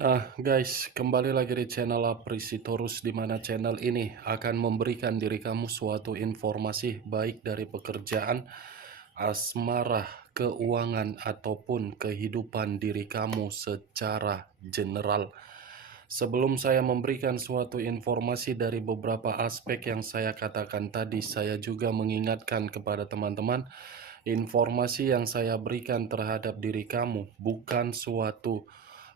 Nah, guys, kembali lagi di channel Aprisitorus, di mana channel ini akan memberikan diri kamu suatu informasi baik dari pekerjaan, asmara, keuangan, ataupun kehidupan diri kamu secara general. Sebelum saya memberikan suatu informasi dari beberapa aspek yang saya katakan tadi, saya juga mengingatkan kepada teman-teman, informasi yang saya berikan terhadap diri kamu bukan suatu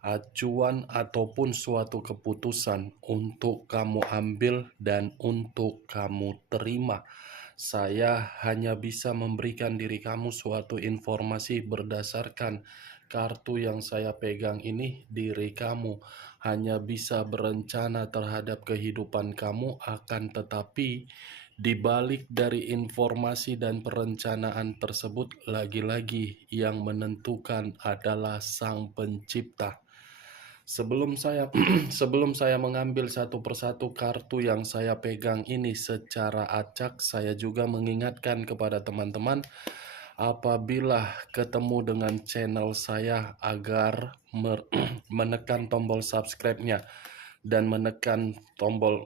acuan ataupun suatu keputusan untuk kamu ambil dan untuk kamu terima. Saya hanya bisa memberikan diri kamu suatu informasi berdasarkan kartu yang saya pegang ini. Diri kamu hanya bisa berencana terhadap kehidupan kamu, akan tetapi di balik dari informasi dan perencanaan tersebut, lagi-lagi yang menentukan adalah Sang Pencipta. Sebelum saya mengambil satu persatu kartu yang saya pegang ini secara acak, saya juga mengingatkan kepada teman-teman, apabila ketemu dengan channel saya, agar menekan tombol subscribe-nya dan menekan tombol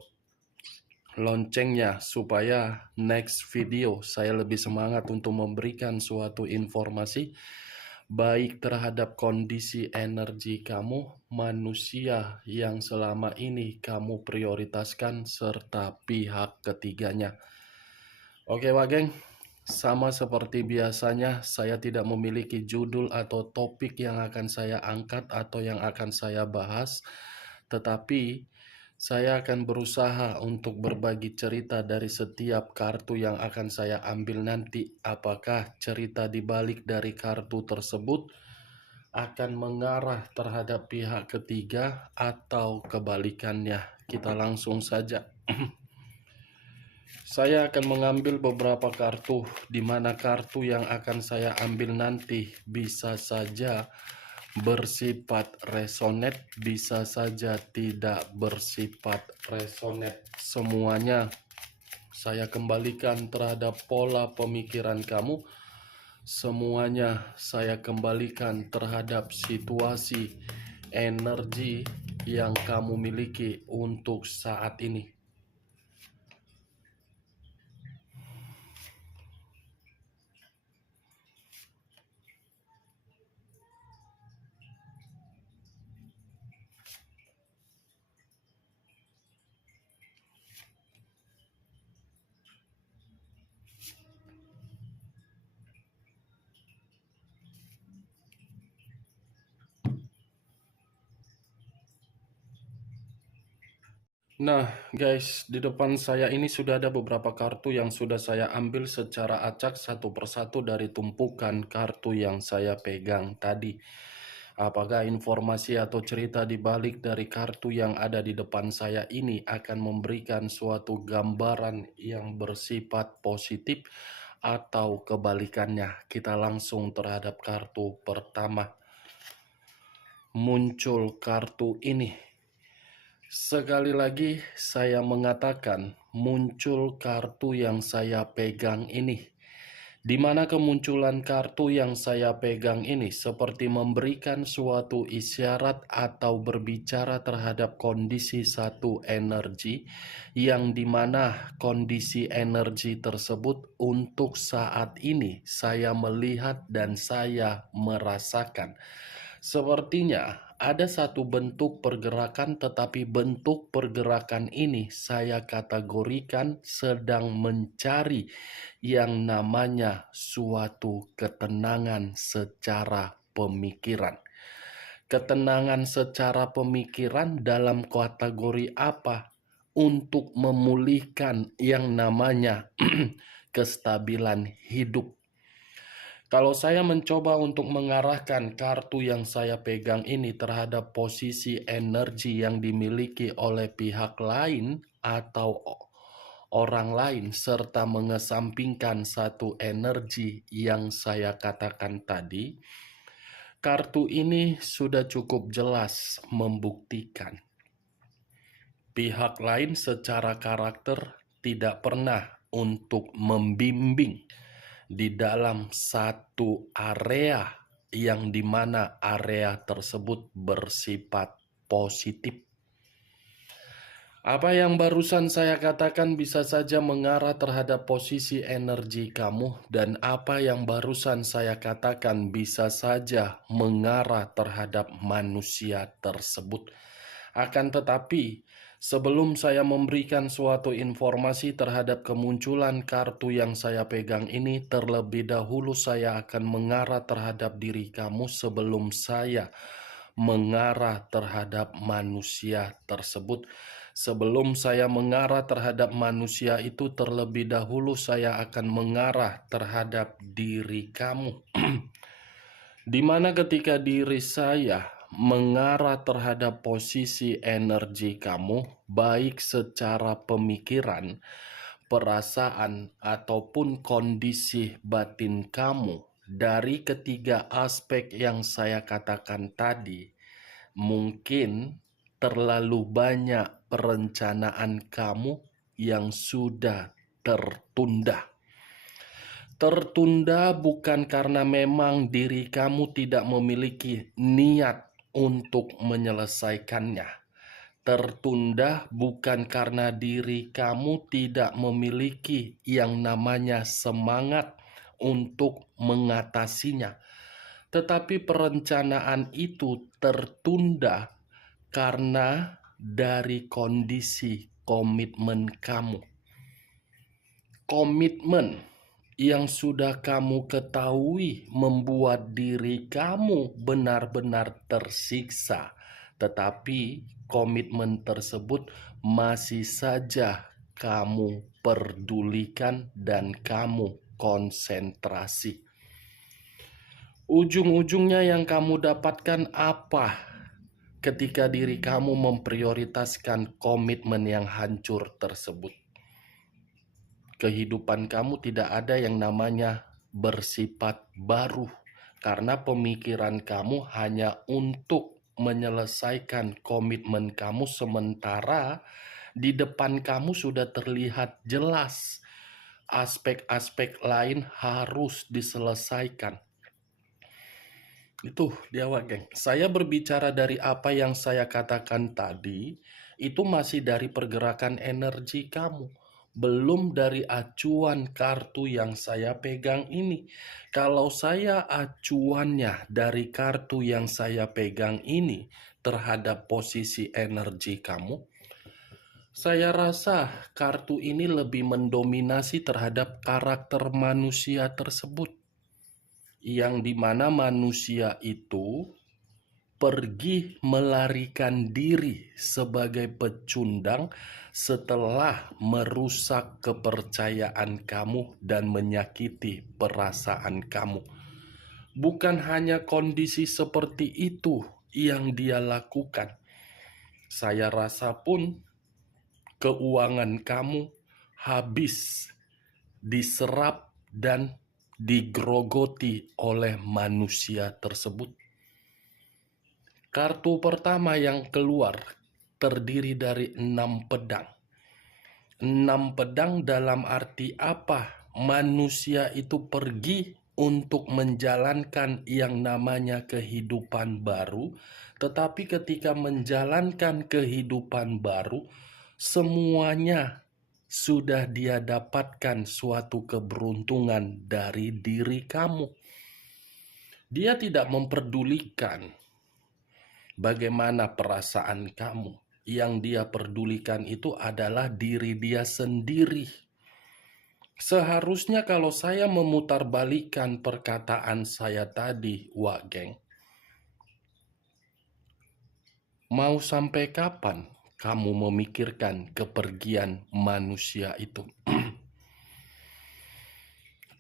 loncengnya, supaya next video saya lebih semangat untuk memberikan suatu informasi baik terhadap kondisi energi kamu, manusia yang selama ini kamu prioritaskan, serta pihak ketiganya. Oke Pak Geng, sama seperti biasanya, saya tidak memiliki judul atau topik yang akan saya angkat atau yang akan saya bahas, tetapi saya akan berusaha untuk berbagi cerita dari setiap kartu yang akan saya ambil nanti. Apakah cerita di balik dari kartu tersebut akan mengarah terhadap pihak ketiga atau kebalikannya? Kita langsung saja. Saya akan mengambil beberapa kartu, di mana kartu yang akan saya ambil nanti bisa saja bersifat resonate, bisa saja tidak bersifat resonate. Semuanya saya kembalikan terhadap pola pemikiran kamu. Semuanya saya kembalikan terhadap situasi energi yang kamu miliki untuk saat ini. Nah guys, di depan saya ini sudah ada beberapa kartu yang sudah saya ambil secara acak satu persatu dari tumpukan kartu yang saya pegang tadi. Apakah informasi atau cerita di balik dari kartu yang ada di depan saya ini akan memberikan suatu gambaran yang bersifat positif atau kebalikannya? Kita langsung terhadap kartu pertama. Muncul kartu ini. Sekali lagi saya mengatakan, muncul kartu yang saya pegang ini. Di mana kemunculan kartu yang saya pegang ini seperti memberikan suatu isyarat atau berbicara terhadap kondisi satu energi, yang dimana kondisi energi tersebut untuk saat ini saya melihat dan saya merasakan. Sepertinya ada satu bentuk pergerakan, tetapi bentuk pergerakan ini saya kategorikan sedang mencari yang namanya suatu ketenangan secara pemikiran. Ketenangan secara pemikiran dalam kategori apa? Untuk memulihkan yang namanya kestabilan hidup. Kalau saya mencoba untuk mengarahkan kartu yang saya pegang ini terhadap posisi energi yang dimiliki oleh pihak lain atau orang lain, serta mengesampingkan satu energi yang saya katakan tadi, kartu ini sudah cukup jelas membuktikan pihak lain secara karakter tidak pernah untuk membimbing di dalam satu area yang dimana area tersebut bersifat positif. Apa yang barusan saya katakan bisa saja mengarah terhadap posisi energi kamu, dan apa yang barusan saya katakan bisa saja mengarah terhadap manusia tersebut. Akan tetapi, sebelum saya memberikan suatu informasi terhadap kemunculan kartu yang saya pegang ini, terlebih dahulu saya akan mengarah terhadap diri kamu sebelum saya mengarah terhadap manusia tersebut. Sebelum saya mengarah terhadap manusia itu, terlebih dahulu saya akan mengarah terhadap diri kamu. Di mana ketika diri saya mengarah terhadap posisi energi kamu, baik secara pemikiran, perasaan, ataupun kondisi batin kamu, dari ketiga aspek yang saya katakan tadi, mungkin terlalu banyak perencanaan kamu yang sudah tertunda. Tertunda bukan karena memang diri kamu tidak memiliki niat untuk menyelesaikannya. Tertunda bukan karena diri kamu tidak memiliki yang namanya semangat untuk mengatasinya. Tetapi perencanaan itu tertunda karena dari kondisi komitmen kamu. Komitmen yang sudah kamu ketahui membuat diri kamu benar-benar tersiksa. Tetapi komitmen tersebut masih saja kamu pedulikan dan kamu konsentrasi. Ujung-ujungnya yang kamu dapatkan apa ketika diri kamu memprioritaskan komitmen yang hancur tersebut? Kehidupan kamu tidak ada yang namanya bersifat baru, karena pemikiran kamu hanya untuk menyelesaikan komitmen kamu, sementara di depan kamu sudah terlihat jelas aspek-aspek lain harus diselesaikan. Itu dia, geng. Saya berbicara dari apa yang saya katakan tadi, itu masih dari pergerakan energi kamu. Belum dari acuan kartu yang saya pegang ini. Kalau saya acuannya dari kartu yang saya pegang ini terhadap posisi energi kamu, saya rasa kartu ini lebih mendominasi terhadap karakter manusia tersebut, yang dimana manusia itu pergi melarikan diri sebagai pecundang setelah merusak kepercayaan kamu dan menyakiti perasaan kamu. Bukan hanya kondisi seperti itu yang dia lakukan. Saya rasa pun keuangan kamu habis diserap dan digrogoti oleh manusia tersebut. Kartu pertama yang keluar terdiri dari 6 pedang. 6 pedang dalam arti apa? Manusia itu pergi untuk menjalankan yang namanya kehidupan baru, tetapi ketika menjalankan kehidupan baru, semuanya sudah dia dapatkan suatu keberuntungan dari diri kamu. Dia tidak memperdulikan bagaimana perasaan kamu. Yang dia pedulikan itu adalah diri dia sendiri. Seharusnya kalau saya memutarbalikkan perkataan saya tadi, Wak Geng, mau sampai kapan kamu memikirkan kepergian manusia itu?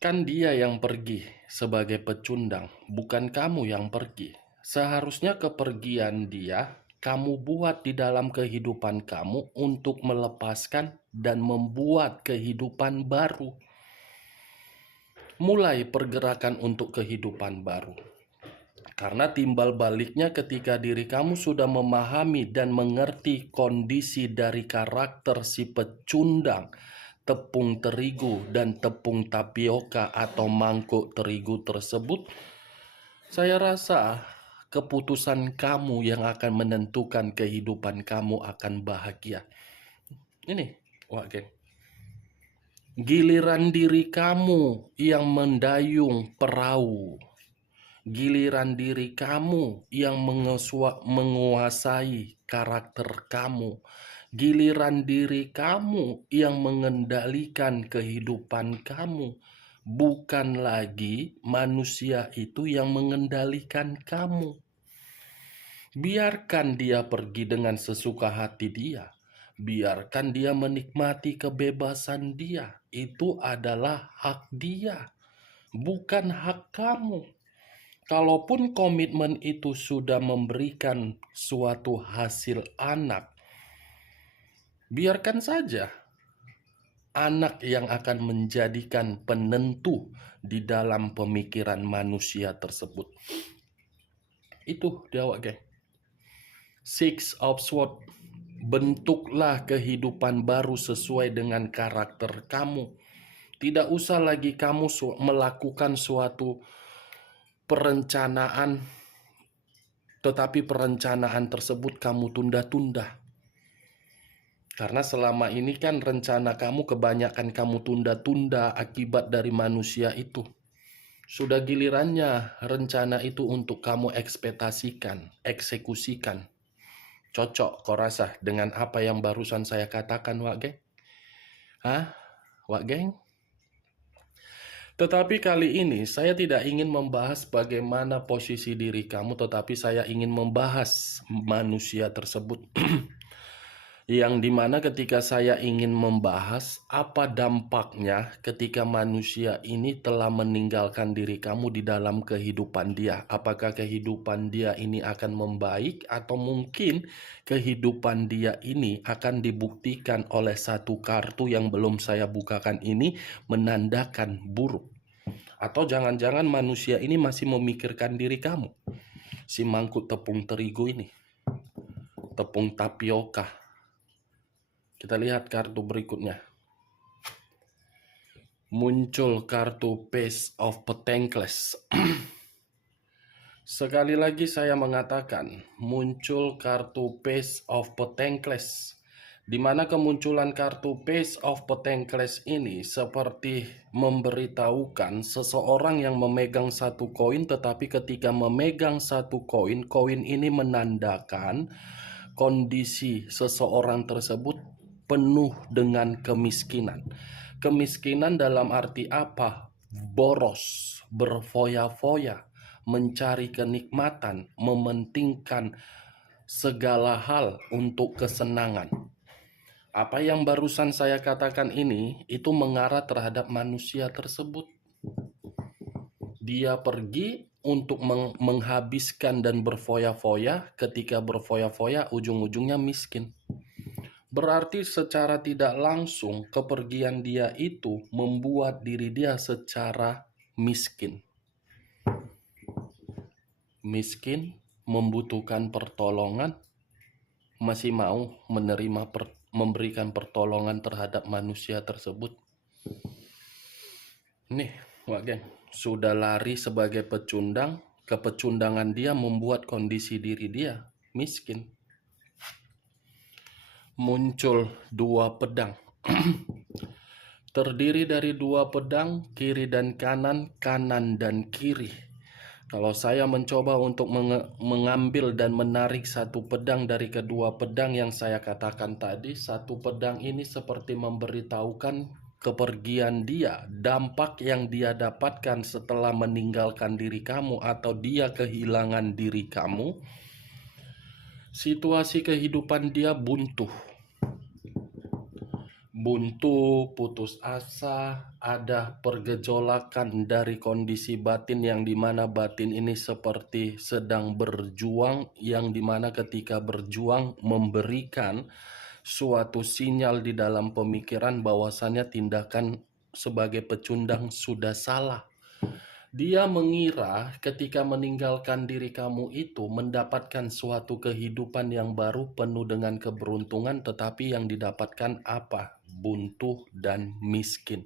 Kan dia yang pergi sebagai pecundang, bukan kamu yang pergi. Seharusnya kepergian dia kamu buat di dalam kehidupan kamu untuk melepaskan dan membuat kehidupan baru. Mulai pergerakan untuk kehidupan baru. Karena timbal baliknya ketika diri kamu sudah memahami dan mengerti kondisi dari karakter si pecundang, tepung terigu dan tepung tapioka atau mangkuk terigu tersebut, saya rasa keputusan kamu yang akan menentukan kehidupan kamu akan bahagia. Ini, wah geng. Giliran diri kamu yang mendayung perahu. Giliran diri kamu yang menguasai karakter kamu. Giliran diri kamu yang mengendalikan kehidupan kamu. Bukan lagi manusia itu yang mengendalikan kamu. Biarkan dia pergi dengan sesuka hati dia. Biarkan dia menikmati kebebasan dia. Itu adalah hak dia, bukan hak kamu. Kalaupun komitmen itu sudah memberikan suatu hasil anak, biarkan saja anak yang akan menjadikan penentu di dalam pemikiran manusia tersebut. Itu dia, geng. Six of Swords. Bentuklah kehidupan baru sesuai dengan karakter kamu. Tidak usah lagi kamu melakukan suatu perencanaan, tetapi perencanaan tersebut kamu tunda-tunda. Karena selama ini kan rencana kamu kebanyakan kamu tunda-tunda akibat dari manusia itu. Sudah gilirannya rencana itu untuk kamu ekspektasikan, eksekusikan. Cocok kau rasa dengan apa yang barusan saya katakan, Wak Geng? Hah? Wak Geng? Tetapi kali ini saya tidak ingin membahas bagaimana posisi diri kamu, tetapi saya ingin membahas manusia tersebut. Yang dimana ketika saya ingin membahas apa dampaknya ketika manusia ini telah meninggalkan diri kamu di dalam kehidupan dia. Apakah kehidupan dia ini akan membaik atau mungkin kehidupan dia ini akan dibuktikan oleh satu kartu yang belum saya bukakan ini menandakan buruk. Atau jangan-jangan manusia ini masih memikirkan diri kamu. Si mangkuk tepung terigu ini. Tepung tapioka. Kita lihat kartu berikutnya. Muncul kartu Page of Pentacles. Sekali lagi saya mengatakan, muncul kartu Page of Pentacles. Di mana kemunculan kartu Page of Pentacles ini seperti memberitahukan seseorang yang memegang satu koin, tetapi ketika memegang satu koin, koin ini menandakan kondisi seseorang tersebut penuh dengan kemiskinan. Kemiskinan dalam arti apa? Boros, berfoya-foya, mencari kenikmatan, mementingkan segala hal untuk kesenangan. Apa yang barusan saya katakan ini, itu mengarah terhadap manusia tersebut. Dia pergi untuk menghabiskan dan berfoya-foya. Ketika berfoya-foya, ujung-ujungnya miskin. Berarti secara tidak langsung kepergian dia itu membuat diri dia secara miskin. Miskin, membutuhkan pertolongan, masih mau memberikan pertolongan terhadap manusia tersebut. Nih, Wak Geng, sudah lari sebagai pecundang, kepecundangan dia membuat kondisi diri dia miskin. Muncul dua pedang. Terdiri dari dua pedang, kiri dan kanan, kanan dan kiri. Kalau saya mencoba untuk mengambil dan menarik satu pedang dari kedua pedang yang saya katakan tadi, satu pedang ini seperti memberitahukan kepergian dia, dampak yang dia dapatkan setelah meninggalkan diri kamu atau dia kehilangan diri kamu. Situasi kehidupan dia buntu, putus asa, ada pergejolakan dari kondisi batin yang dimana batin ini seperti sedang berjuang, yang dimana ketika berjuang memberikan suatu sinyal di dalam pemikiran bahwasannya tindakan sebagai pecundang sudah salah. Dia mengira ketika meninggalkan diri kamu itu mendapatkan suatu kehidupan yang baru penuh dengan keberuntungan, tetapi yang didapatkan apa? Buntu dan miskin.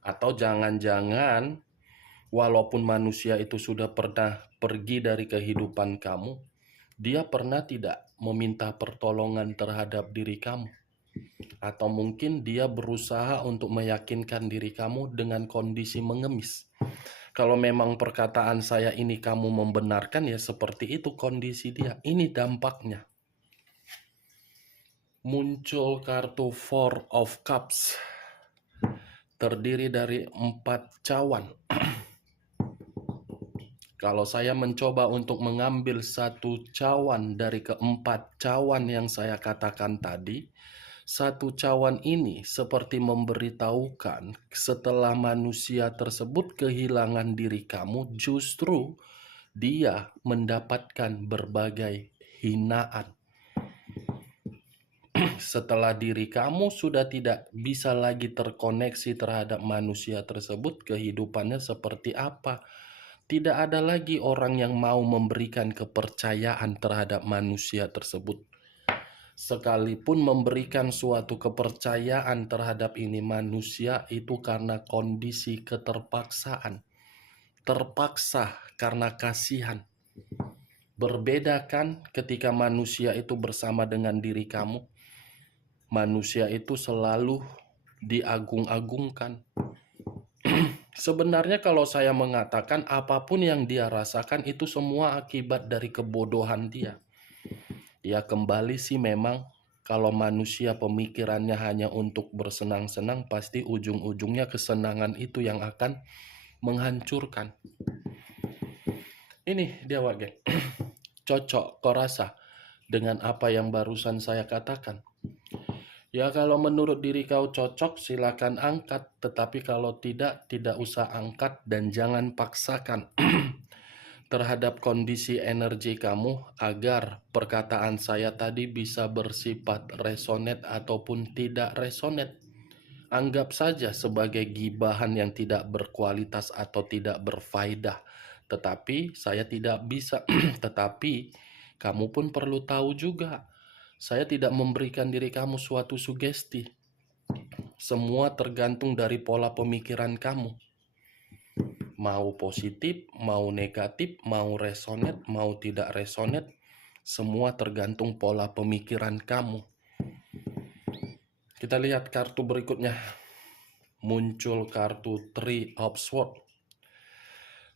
Atau jangan-jangan Walaupun manusia itu sudah pernah pergi dari kehidupan kamu, dia pernah tidak meminta pertolongan terhadap diri kamu? Atau mungkin dia berusaha untuk meyakinkan diri kamu dengan kondisi mengemis. Kalau memang perkataan saya ini kamu membenarkan, ya seperti itu kondisi dia. Ini dampaknya. Muncul kartu Four of Cups. Terdiri dari 4 cawan. Kalau saya mencoba untuk mengambil satu cawan dari keempat cawan yang saya katakan tadi, satu cawan ini seperti memberitahukan setelah manusia tersebut kehilangan diri kamu, justru dia mendapatkan berbagai hinaan. Setelah diri kamu sudah tidak bisa lagi terkoneksi terhadap manusia tersebut, kehidupannya seperti apa? Tidak ada lagi orang yang mau memberikan kepercayaan terhadap manusia tersebut. Sekalipun memberikan suatu kepercayaan terhadap ini manusia, itu karena kondisi keterpaksaan. Terpaksa karena kasihan. Berbeda kan ketika manusia itu bersama dengan diri kamu. Manusia itu selalu diagung-agungkan. Sebenarnya kalau saya mengatakan apapun yang dia rasakan itu semua akibat dari kebodohan dia. Ya kembali sih memang kalau manusia pemikirannya hanya untuk bersenang-senang, pasti ujung-ujungnya kesenangan itu yang akan menghancurkan. Ini dia Wagen. Cocok kau rasa dengan apa yang barusan saya katakan? Ya kalau menurut diri kau cocok silakan angkat, tetapi kalau tidak, tidak usah angkat dan jangan paksakan terhadap kondisi energi kamu agar perkataan saya tadi bisa bersifat resonate ataupun tidak resonate. Anggap saja sebagai gibahan yang tidak berkualitas atau tidak berfaedah. Tetapi saya tidak bisa, tetapi kamu pun perlu tahu juga, saya tidak memberikan diri kamu suatu sugesti. Semua tergantung dari pola pemikiran kamu. Mau positif, mau negatif, mau resonate, mau tidak resonate, semua tergantung pola pemikiran kamu. Kita lihat kartu berikutnya. Muncul kartu Three of Swords.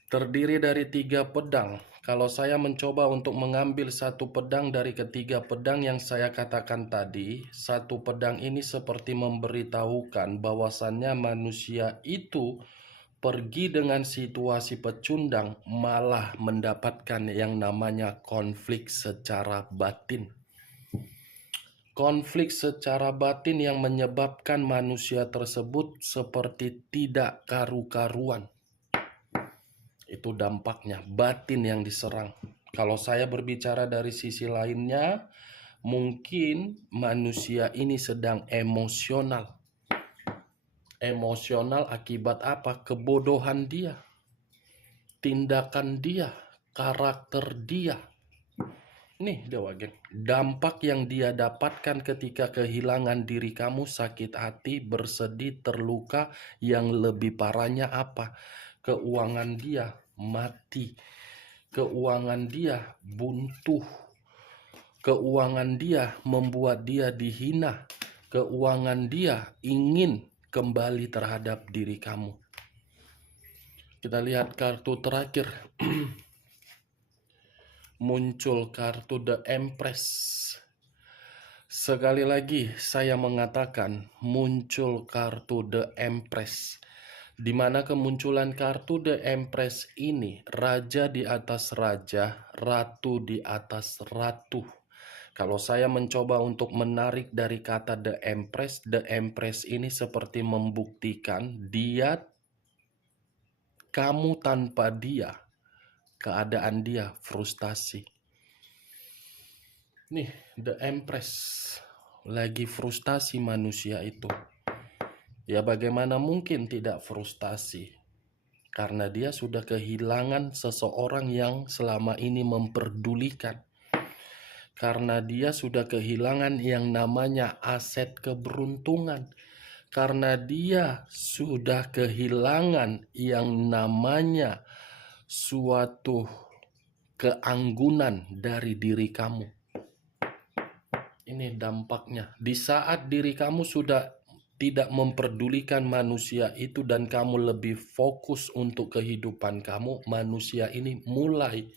Terdiri dari 3 pedang. Kalau saya mencoba untuk mengambil satu pedang dari ketiga pedang yang saya katakan tadi, satu pedang ini seperti memberitahukan bahwasannya manusia itu pergi dengan situasi pecundang, malah mendapatkan yang namanya konflik secara batin. Konflik secara batin yang menyebabkan manusia tersebut seperti tidak karu-karuan. Itu dampaknya, batin yang diserang. Kalau saya berbicara dari sisi lainnya, mungkin manusia ini sedang emosional. Emosional akibat apa? Kebodohan dia, tindakan dia, karakter dia. Nih dia Wagen, dampak yang dia dapatkan ketika kehilangan diri kamu, sakit hati, bersedih, terluka. Yang lebih parahnya apa? Keuangan dia mati, keuangan dia buntu, keuangan dia membuat dia dihina, keuangan dia ingin kembali terhadap diri kamu. Kita lihat kartu terakhir. Muncul kartu The Empress. Sekali lagi saya mengatakan muncul kartu The Empress. Di mana kemunculan kartu The Empress ini, raja di atas raja, ratu di atas ratu. Kalau saya mencoba untuk menarik dari kata The Empress ini seperti membuktikan dia, kamu tanpa dia, keadaan dia frustasi. Nih, The Empress lagi frustasi manusia itu. Ya bagaimana mungkin tidak frustasi? Karena dia sudah kehilangan seseorang yang selama ini memperdulikan. Karena dia sudah kehilangan yang namanya aset keberuntungan. karena dia sudah kehilangan yang namanya suatu keanggunan dari diri kamu. Ini dampaknya. Di saat diri kamu sudah tidak memperdulikan manusia itu dan kamu lebih fokus untuk kehidupan kamu, manusia ini mulai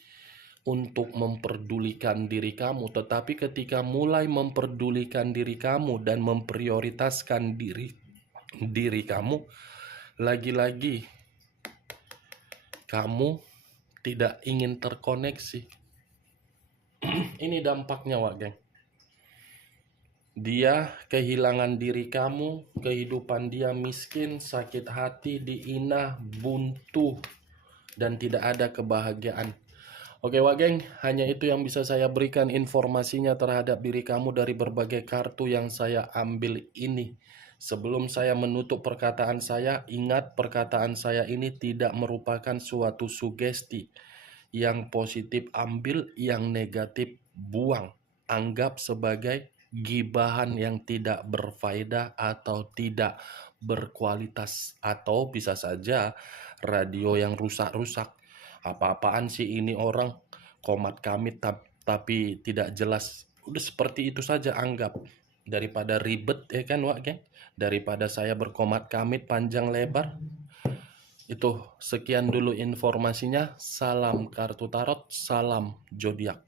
untuk memperdulikan diri kamu. Tetapi ketika mulai memperdulikan diri kamu dan memprioritaskan diri kamu, lagi-lagi kamu tidak ingin terkoneksi. Ini dampaknya, Wak Geng. Dia kehilangan diri kamu, kehidupan dia miskin, sakit hati, diinah, buntu, dan tidak ada kebahagiaan. Oke Wak Geng, hanya itu yang bisa saya berikan informasinya terhadap diri kamu dari berbagai kartu yang saya ambil ini. Sebelum saya menutup perkataan saya, ingat perkataan saya ini tidak merupakan suatu sugesti. Yang positif ambil, yang negatif buang. Anggap sebagai gibahan yang tidak berfaedah atau tidak berkualitas. Atau bisa saja radio yang rusak-rusak. Apa-apaan sih ini orang komat kamit tapi tidak jelas. Udah seperti itu saja anggap. Daripada ribet ya kan Wak Geng. Daripada saya berkomat kamit panjang lebar. Itu sekian dulu informasinya. Salam kartu tarot, salam zodiak.